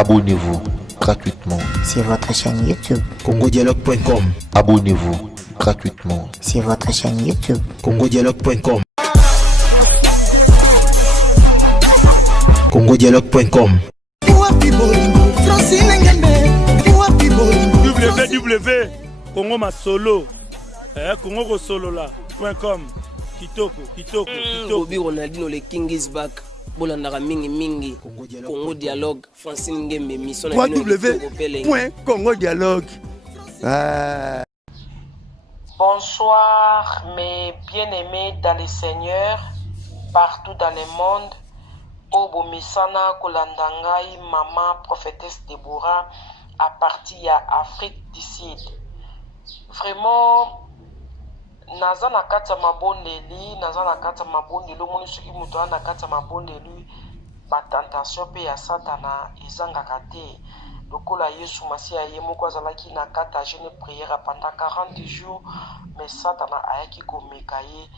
Abonnez-vous gratuitement sur votre chaîne YouTube congodialogue.com. Abonnez-vous gratuitement sur votre chaîne YouTube congodialogue.com. congodialogue.com. www.congomasolo congokosolola.com. kitoko Bobby Ronaldinho le King is back. Bolandaka mingi Congo Dialogue Francine Ngembe mission www.congodialogue. Bonsoir mes bien-aimés dans le Seigneur partout dans le monde. Obo Misana Kolandangai Maman prophétesse Deborah à partir de Afrique du Sud. Vraiment naza na kati ya mabondeli naza na kati ya mabondeli omoni soki moto aza na kati ya mabondeli batentation mpe ya satana ezangaka te lokola yesu masiya ye moko azalaki na kati ya jeune prière pendant 40 jours mais satana ayaki komeka ye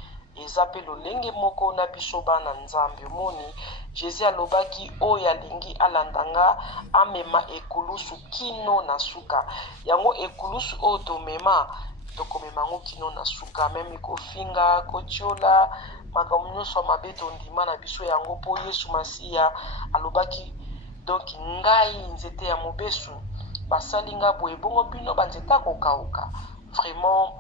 eza mpe lolenge moko na biso bana nzambe omoni jésus alobaki oyo alingi alandanga amema ekulusu kino na suka yango ekulusu oyo tomema tokomema ngo kino na suka meme kofinga kotiola makambo nyonso mabe tondima na biso yango mpo yesu masiya alobaki donc ngai nzete ya mobesu basalinga boye bongo bino banzete akokauka vraiment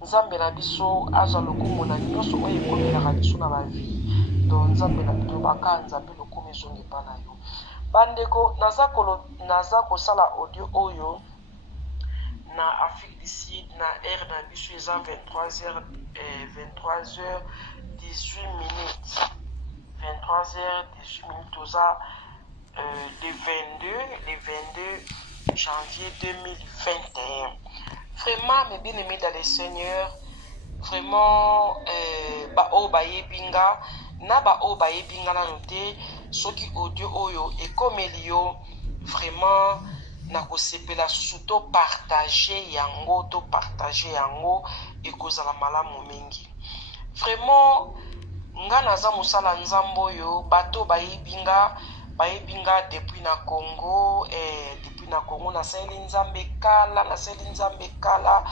nzambe na biso azwa lokumu na nyonso oyo ekomelaka biso na bavie donc nzambe na biso baka nzambe lokumu ezongi epa na yo bandeko naza kosala audio oyo na Afrique du Sud na air na biso eza 23h18 minutes 23h18 minutes oza le 22 janvier 2021. Vraiment mes bien-aimés dans le Seigneur, vraiment ba yebinga na ba yebinga na noté soki audio oyo ekomeli yo vraiment na kosepela suto partager yango ekozala malamu mingi. Vraiment nga naza musala nzambo oyo bato bayebinga depuis na Congo nasali nzambe kala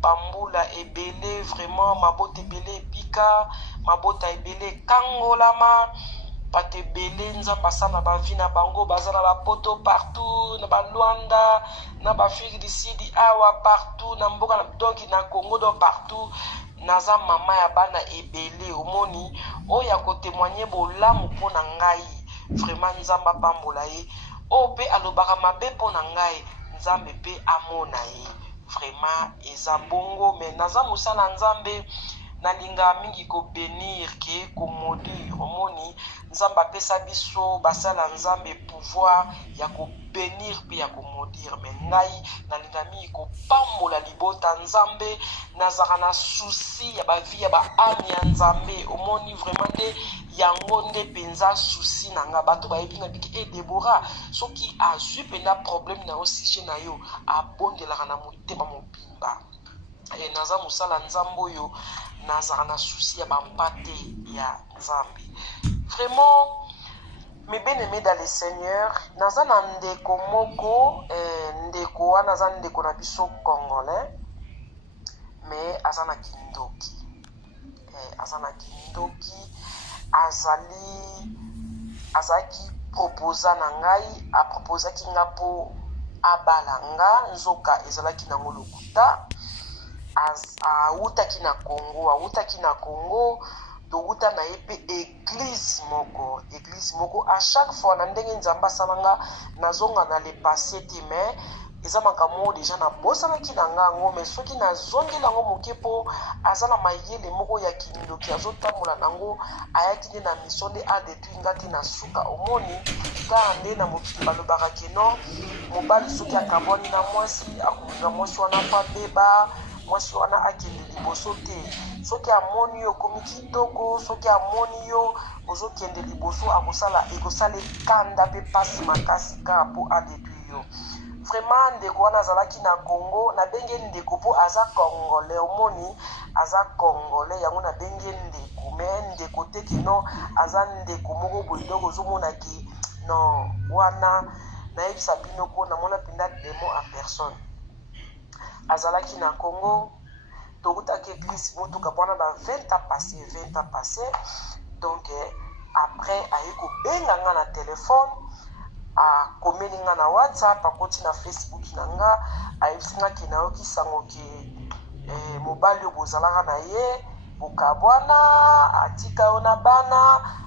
bambula ebele vraiment mabota ebele epika mabota ebele kangolama bato ebele nzambe asala bavi na bango baza na bapoto partout na balwanda na baafrike du sud awa partout na mboka donc na Congo do partout naza mama ya bana ebele omoni oyo ya kotémoigne bolamu mpo na ngai vraiment nzambe apambola ye oyo mpe alobaka mabe mpo na ngai nzambe mpe amona ye vraiment eza bongo mais naza mosala nzambe nalinga mingi kobenir ke komodire omoni nzambe apesa biso basala nzambe pouvoir ya kobenir mpe ya komodire mais ngai nalinga mingi kopambola libota nzambe nazaka na susi ya bavi ya baami ya nzambe omoni vraiment nde yango nde penza susi na nga bato bayebinga biki Deborah soki azwi pena problème na yo sujet na yo abondelaka na motema mobimba naza mosala nzambe oyo nazaka na susi ya bampate ya nzambe vraiment mes bien-aimés dans le Seigneur naza na ndeko moko ndeko wana aza ndeko na biso congolais mais aza na kindoki azalaki proposa na ngai aproposaki nga mpo abala nga nzoka ezalaki nango lokuta awutaki na Congo touta na ye mpe église moko à chaque fois na ndenge nzambe asalanga nazonga na le passé te mais eza makambo deja nabosanaki na ngango mais soki nazongela yango moke mpo aza na mayele moko ya kindoki azotambola nango ayaki nde na mission nde adetruire nga te na suka omoni kaka nde na mokili balobaka keno mobali soki akabwani na mwasi akolinga mwasi wana mpa beba mwasi wana akende liboso te soki amoni yo komi kitoko soki amoni yo ozokende liboso ekosala ekanda mpe pasi makasi kaka mpo adetruire yo vraiment ndeko wana azalaki na Congo nabenge ndeko mpo aza congolais omoni aza congolais yango nabenge ndeko mais ndeko te kino aza ndeko moko boye donc ozomonaki non wana nayebisa bino ko namona pinda demo à personne azalaki na Congo tokutaki église motuka mpona ba 20 ans passé donc après aye kobenga nga na telefone akomeli nga na WhatsApp akoti na Facebook na nga ayebisingaki nayoki sango ke mobali oyo bozalaka na ye bokabwana atika yo na bana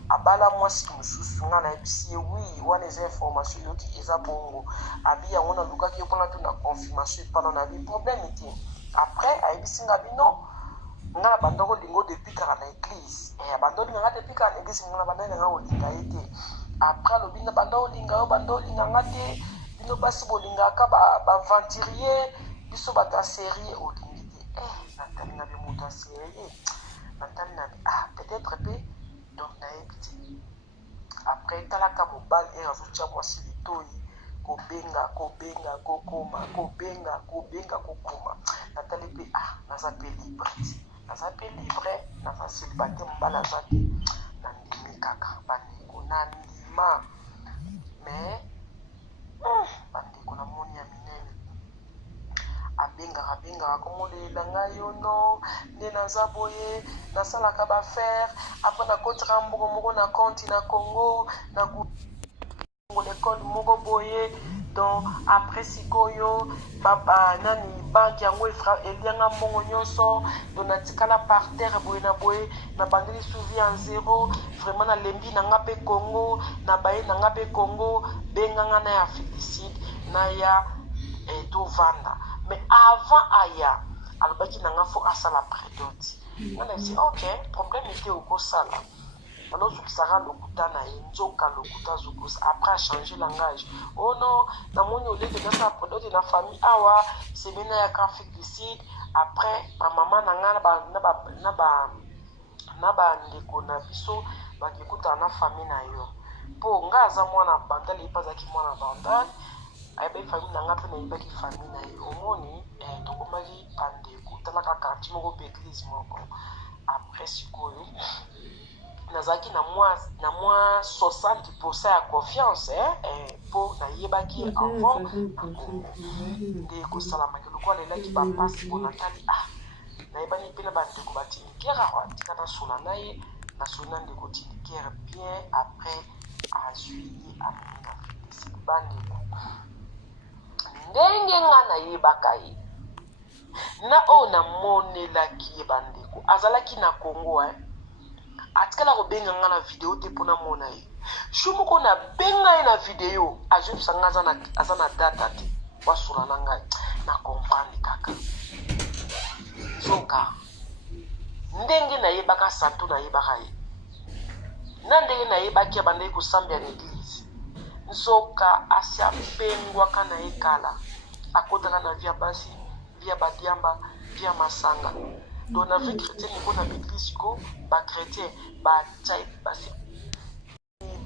abala mwasi mosusu nga nayebisi ye wi wana eza information yoki eza bongo abi yango nalukaki yo mpona to na confirmation epana na bi problème te après ayebisi nga bino nga na banda kolinga depuis kaka na église banda olinga nga depuis kaka na église nga na banda nga kolinga ye te après alobi na banda olinga yo banda olinga nga te bino basi bolingaka baventurier biso bato ya série olingi te natali na be moto ya série natali na be peut-être pe donc nayebi te après talaka mobali azotia mwasi litoi kobenga kokoma natali pe naza pe libre naza célibataire mobali aza te nandimi kaka bandeko nandima mais bandeko namoni ya minene abengaka komolela ngai yo no nde naza boye nasalaka bafere apres nakotaka mbongo moko na konti na Congo na l'école moko boye donc après sikoyo baba nani banki yango elianga mbongo nyonso donc natikala par terre boye na bandeli suivi en zéro vraiment nalembi nanga mpe Congo na baye nanga mpe Congo benganga na ya félicide na ya tovanda mais avant aya alobaki nanga fo asala prédote ngana si ok problème était okosala alozokisaka lokuta na ye nzoka lokuta zokosa après changer langage oh non namoni oleke nasala prédote na famille awa semena ya félicide après bamama na nga na bandeko na biso bakekutana na famille na yo mpo nga aza mwana bandale yepe azalaki mwana bandale ayebaki famille na nga mpe nayebaki famille na ye omoni tokomaki bandeko talaka quartier moko mpe église moko après sikoyo nazalaki na mwa 60% ya confiance mpo nayebaki avant nde kosalamaki lokola lelaki bapasi mpo natali nayebani mpe na bandeko batindikere tika nasola na ye nasoli na ndeko tindikere bien après azwi aminga félicide bandeko ndenge nga nayebaka ye na oyo namonelaki ye bandeko azalaki na Congo atikala kobenga nga na video te mpona mona ye shu moko nabenga ye na video azwebisa nga aza na data te wasola na ngai na comprendre kaka zoka ndenge nayebaka santo nayebaka ye na ndenge nayebaki ya bandeki kosambia na église nzoka asi apengwaka na ye kala akotaka na via basi via badiamba via masanga donc na vie chrétienne niko na église ko bachrétien bachai basi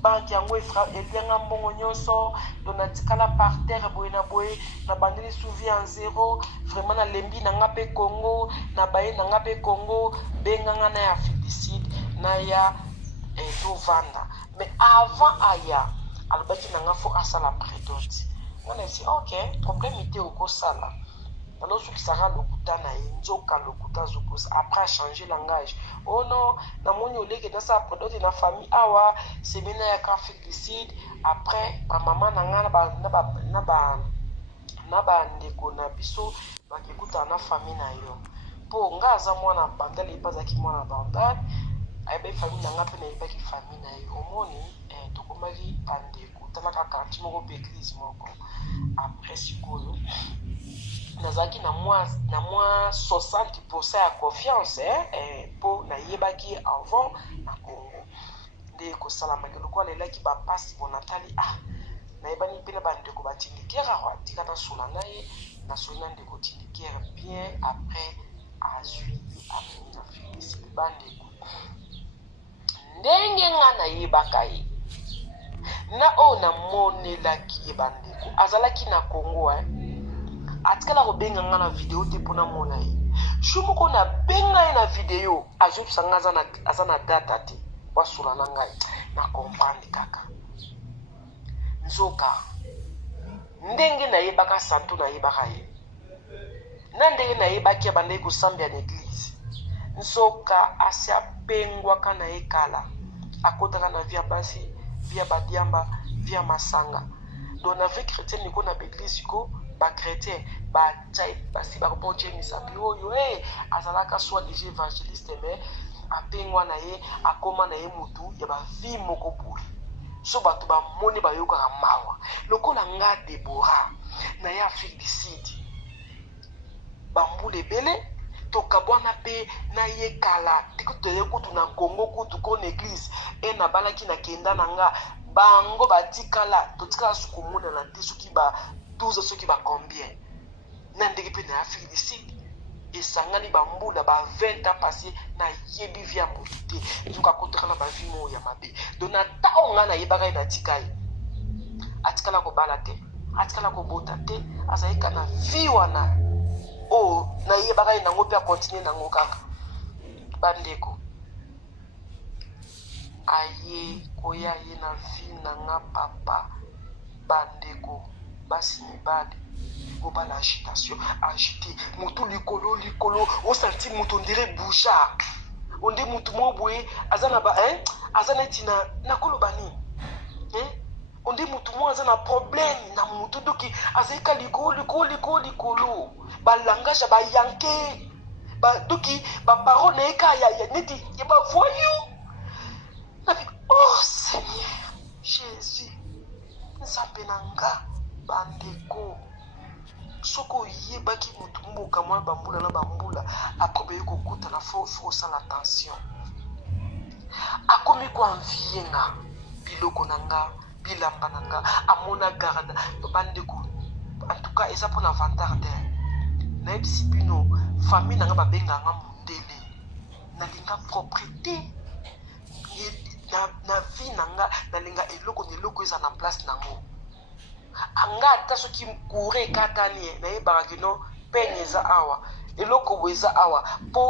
banki yango elianga mbongo nyonso donc natikala par terre boye na bandeli suivi en zéro vraiment nalembi nanga mpe Congo na baye nanga mpe Congo benganga na ya félicide na ya tovanda mais avant aya alobaki nanga fo asala prédote ngana esi ok problème ete okosala alozokisaka lokuta na ye nzoka lokuta zokosa après changer langage oh non namoni oleke nasala prédote na famille awa semena ya félicide après bamama na nga na bandeko na biso bakekutana na famille na yo mpo nga aza mwana bandale yepe azalaki mwana bandale ayebaki famille na nga mpe nayebaki famille na ye omoni tokomaki bandeko talaka quartier moko mpe église moko après sikoyo nazalaki na mwa 60% ya confiance mpo nayebaki avant na Congo nde kosalamaki lokola lelaki bapasi mpo natali nayebani mpe na bandeko batindikere atika nasola na ye nasoli na ndeko tindikere bien après azwi amina félicide bandeko ndenge nga nayebaka ye na oyo namonelaki ye bandeko azalaki na Congo atikala kobenga nga na video te mpona mona ye shu moko nabenga ye na video azwebisa nga aza na data te wasola na ngai na comprendre kaka nzoka ndenge nayebaka santu nayebaka ye na ndenge nayebaki abandaki kosambela na eglize nzoka asi apengwaka na ye kala akotaka na via basi via badiamba via masanga donc na vie chrétienne niko na baeglise ko bachrétien batyai basi bakopojemisa bi oyo azalaka soit déjà évangéliste mais apengwa na ye akoma na ye mutu ya bavie moko boye so bato bamoni bayokaka mawa lokola nga Debora na ye Afrique du Sud bambula ebele tokabwana mpe na ye kala tikotoye kutu na Congo kutu ko na église na balaki na kenda na nga bango batikala totikala sukumuna na te soki ba 12 soki ba combien na ndenge mpe na Afrique du Sud esangani bambula ba 20 ans passé na yebi via mutu te nzoka kotaka na bavi mo ya mabe donc na ntango nga nayebaka ye natika ye atikala kobala te atikala kobota te azalika na vi wana oyo nayebaka ye nango mpe akontinue nango kaka bandeko aye koya ye na vi na nga papa bandeko basi mibali kobala agitation agité motu likolo osanti moto ondire bouchard onde motu mo boye aza na ba aza neti na koloba nini onde motu mo aza na problème na motu doki azalika likolo balangage bayanke doki baparole na eka ya neti ya bavoyo nabi oh Seigneur Jésus nzambe na nga bandeko soko oyebaki motu mboka mwa bambula na bambula akobe kokuta na fo osala attention akomi koanvie nga biloko na nga bilamba na nga amona garde bandeko en tout cas eza mpona vantarde nayebisi bino famille na nga babenganga mondele nalinga propriété na vie na nga nalinga eloko eza na place nango anga ata soki kure ekatani nayebaka kino pene eza awa eloko bo eza awa mpo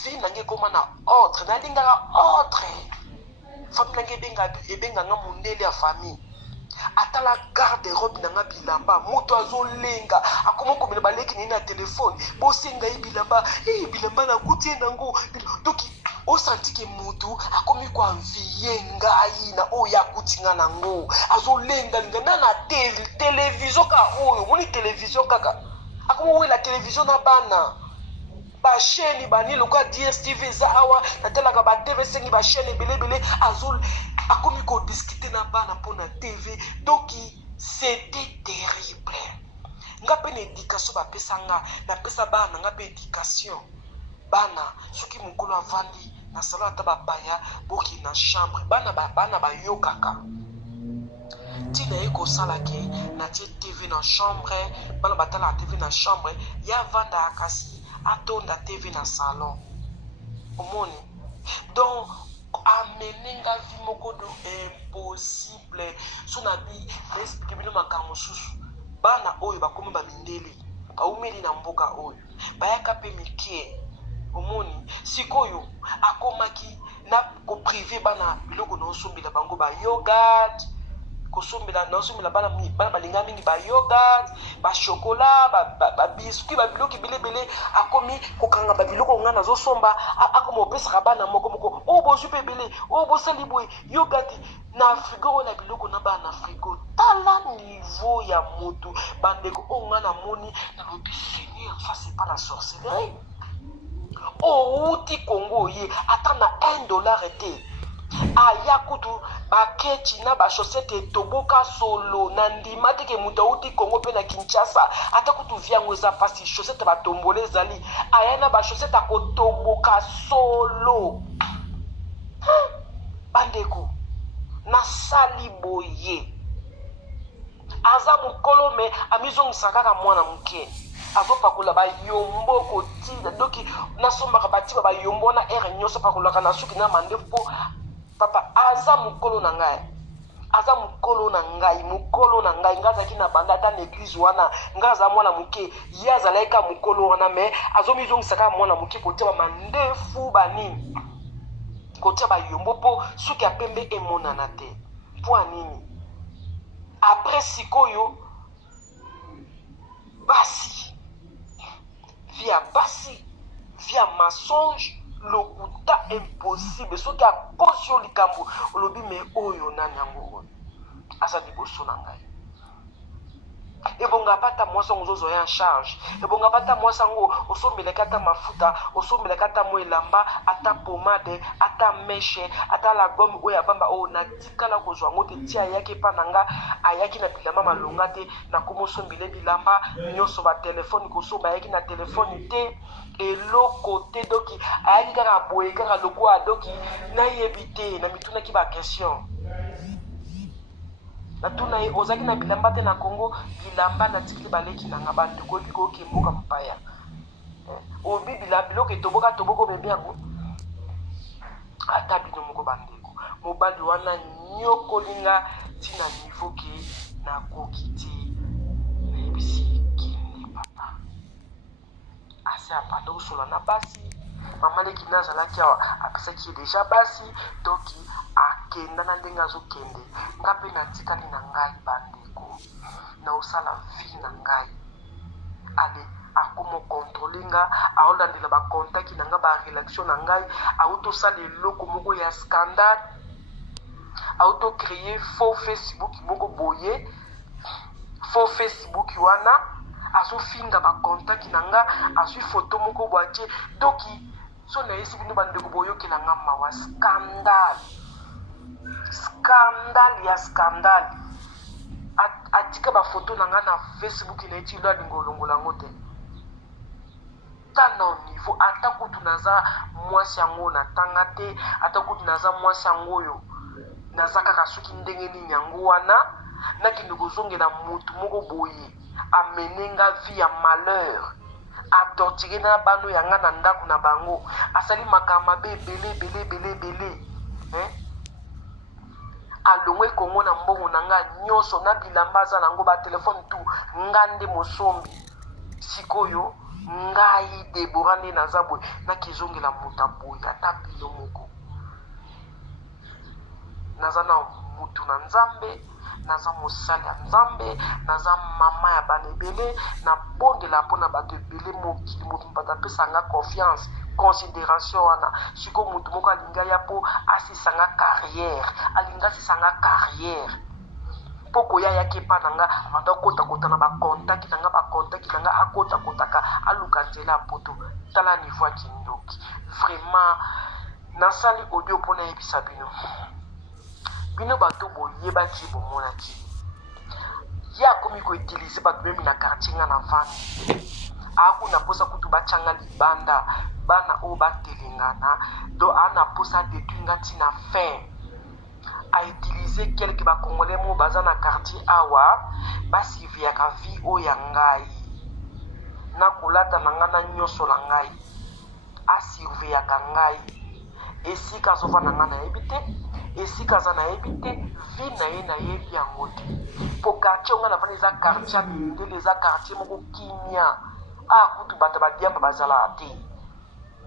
vie nange ekoma na ordre nalingaka ordre famille nange ebenganga mondele ya famille atala garde robe nanga bilamba moto azolenga akoma komela baleki nini na telefone bosenga ye bilamba bilamba nakuti ye nango doki osanti ke mutu akomi koanvie ngai na oyo akutinga nango azolengalinga na televizio ka oyo moni televizio kaka akomi wela televizio na bana basheni bani loka DSTV eza awa natalaka ba TV sengi basheni ebelebele akomi kodiscute na bana mpo na TV doki c'était terrible nga mpe na éducation bapesa nga napesa bana nga mpe éducation bana soki mokolo avandi na salon ata bapaya boki na chambre bana bayokaka ntina ye kosala ke natie TV na chambre bana batala TV na chambre ya vanda kasi atonda TV na salon omoni donc amenenga vi moko do impossible so na bi explique bino makambo susu bana oyo bakomi bamindele baumeli na mboka oyo bayaka mpe mike omoni sikoyo akomaki na koprive bana biloko na osombela bango bayogurt kosombela na osombela bana balinga mingi bayogurt bashokola babiskuit babiloko ebelebele akomi kokanga babiloko nga nazosomba akoma opesaka bana moko oyo bozwi mpe ebele oyo bosali boye yogurt na frigo oyo na biloko na bana frigo tala niveau ya motu bandeko oyo nga namoni nalobi Seigneur ça c'est pas la sorcellerie outi Congo ye ata na $1 te aya kutu baketi na bachaussette etoboka solo na ndima teke mutu auti Congo mpe na Kinshasa ata kutu viango eza pasi chaussette batombole ezali aya na bachaussette akotoboka solo bandeko nasali boye aza mokolo me amizongisa kaka mwana moke azopakola bayombo kotina doki nasombaka batiba bayombo na ere nyonso pakolaka na suki na mande mpo papa aza mokolo na ngai aza mokolo na ngai ngazaki na banda ata na église wana ngaza mwana moke ye azalaika mokolo wana me azomizongisaka mwana moke kotia bamandefu banini kotia bayombo mpo suki ya pembe emonana te mpo anini apres sikoyo via basi via mensonge lokuta impossible soki akosi yo likambo olobi me oyo nani yango oyo aza liboso na ngai ebonga pata mwasi yango ozozoya en charge ebonga pata mwasi yango osombeleka ata mafuta osombeleka ata mo elamba ata pomade ata meshe ata l'album oyo abamba oyo natikala kozwa yango te ti ayaki epa na nga ayaki na bilamba malonga te nakoma osombele bilamba nyonso batelefone kosomba ayaki na telefone te eloko te doki ayaki kaka boye kaka lokwa doki nayebi te na mitunaki bakestion natuna ye ozaki na bilamba te na Congo bilamba natikili baleki nanga bandeko oyebi koyoka mboka mopaya obi biloko etoboka bebe yango ata bino moko bandeko mobali wana nyokolinga ntina nivo ke nakoki te nayebisi kinde papa ase apanda kosola na basi mama leki nazalaki awa apesaki ye deja basi doki akenda na ndenge azokende nga mpe natikali na ngai bandeko na osala vie na ngai ale akomo kontrole nga aolandela bakontaki na nga barelaction na ngai aotosala eloko moko ya scandale aotocreye faux Facebook moko boye faux Facebook wana azofinga bakontaki na nga azwi foto moko bwatie doki so nayesi bino bandeko boyokela nga mawa scandale ya scandale atika bafoto na nga na Facebook na eti lo alinga olongola yango te ta na niveau ata kutu naza mwasi yango natanga te ata kutu naza mwasi yango oyo naza kaka soki ndenge nini yango wana nakende kozongela mutu moko boye amene nga vie ya malheur atortire na bano yanga na ndako na bango asali makambo mabe ebele alongwe Kongo na mbongo na nga nyonso na bilamba aza nango batelefone tu nga nde mosombi sikoyo ngai Debora nde naza boye nakezongela moto aboye ata bino moko naza na mutu na Nzambe naza mosali ya Nzambe naza mama ya bana ebele na bondela mpona bato ebele mokili motu mpata apesanga confiance considération wana siko mutu moko alinga ya po asisanga carrière po koya yaki epa na nga avanda kotakota na bakontaki na nga akotakotaka aluka nzela ya poto tala niveau ya kindoki vraiment nasali audio mpona yebisa bino bato boyebaki bomonaki ye akomi koutilize bato memi na quartier nga na vandi akuna posa kutu bachanga libanda bana oyo batelengana do ana posa détruire nga ntina fin autilize quelque bakongolais mo baza na quartier awa basiviaka vie oyo ya ngai na kolata na nga na nyonso na ngai asurveyaka ngai esika azova na nga nayebi te esika aza nayebi te vie na ye nayebi yango te po quartier onga na vana eza quartier mindele eza quartier moko kimia kutu bato badiamba bazala te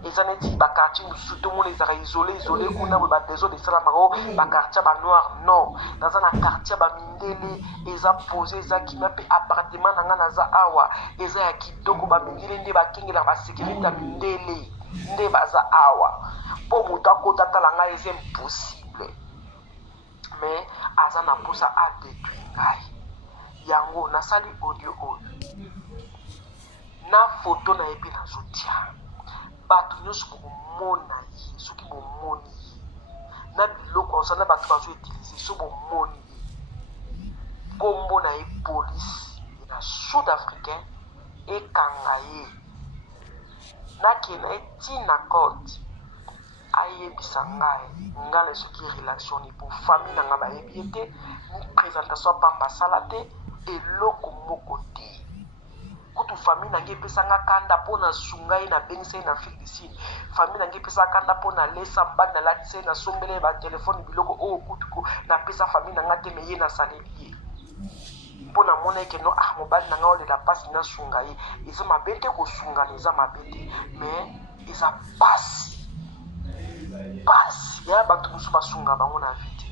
eza neti bakartier mosusu tomona ezaka isolé kuna boye badésordre esala bango bakartier banoir non naza na quartier bamindele eza pose eza kimia mpe appartement na nga naza awa eza ya kitoko bamindele nde bakengelaka basécurité ya mindele nde baza awa mpo moto akota tala ngai eza impossible mais aza na posa adétruire ngai yango nasali audio oyo na foto na ye mpe nazotia bato nyonso bokomona ye soki bomoni ye na biloko osala bato bazoutilize so bomoni ye kombo na ye polise na sud africain ekanga ye nakende ye ntina cote ayebisa ngai ngala soki relation ni po famille na nga bayebi ye te ni présentation apamba asala te eloko moko te kutu famille nange epesanga kanda mpo na sunga ye nabengisa ye na Afrique du Sud famille nange epesanga kanda mpo na lesa mbani nalatisa ye nasombela ye batelefone biloko oyo kutuku napesa famille nanga te me ye nasaleli ye mpo na mona eke no mobali nanga olela mpasi nasunga ye eza mabe te kosungana eza mabe te me eza pasi ya bato mosusu basunga bango na vie te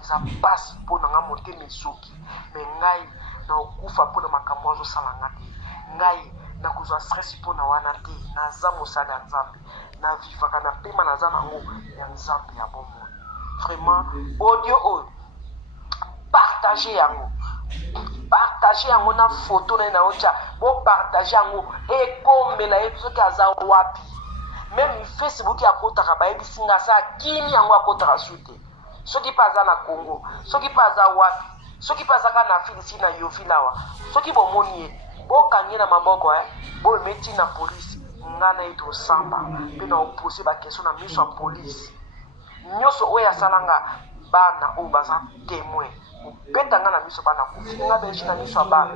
eza pasi mpo nanga motema esoki me ngai na okufa mpo na makambo azosala nga te ngai nakozwa stress mpo na wana te naza mosala ya nzambe navivaka na pema naza nango ya nzambe ya bomoi. Vraiment audio oyo partage yango na photo na ye na otya bopartage yango ekomela ye soki aza wapi. Même Facebook akotaka bayebisi nga asa kini yango akotaka su te, soki mpe aza na Congo, soki mpe aza wapi, soki mpe azaka na filisi na yofilawa, soki bomoni ye bokangi na maboko boemeti na polisi. Nga na ye tosamba mpe na opose bakestion na miso ya polisi nyonso oyo asalanga bana oyo baza témoin obeta nga na miso bana kofinga belgi na miso ya bana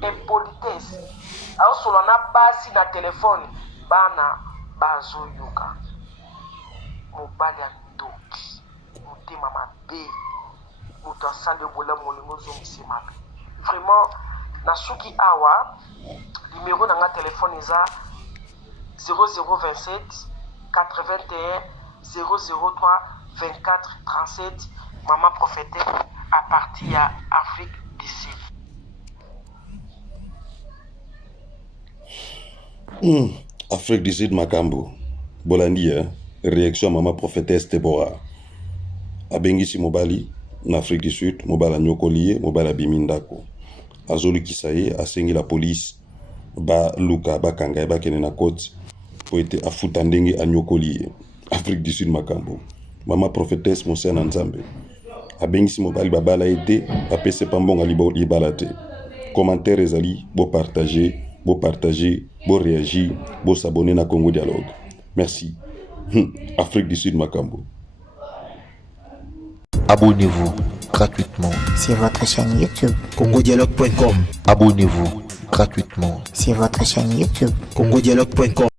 impolitesse aosolwa na basi na telefone bana bazoyoka. Mobali ya ndoki motema mabe moto asali obola molingo ozongisi mabe. Vraiment nasuki awa numéro na nga telefone eza 0027 81 003 24 37. Maman prophétesse à partir ya Afrique du Sud. Afrique du Sud makambo bolandi réaction Maman prophétesse Deborah abengisi mobali na Afrique du Sud, mobala nyokoliye mobala bimindako azolukisa ye asengi la police ba luka bakanga ba kene na côte po ete afuta ndenge anyokoliye. Afrique du Sud makambo Maman prophétesse Monseigneur na Nzambe abengisi mobali babala ete apese pambonga libala te. Commentaire ezali bo partager, bo réagir, bo s'abonner na Congo Dialogue. Merci. Afrique du Sud makambo. Abonnez-vous gratuitement. Sur votre chaîne YouTube. congodialogue.com. Abonnez-vous gratuitement. Sur votre chaîne YouTube. congodialogue.com.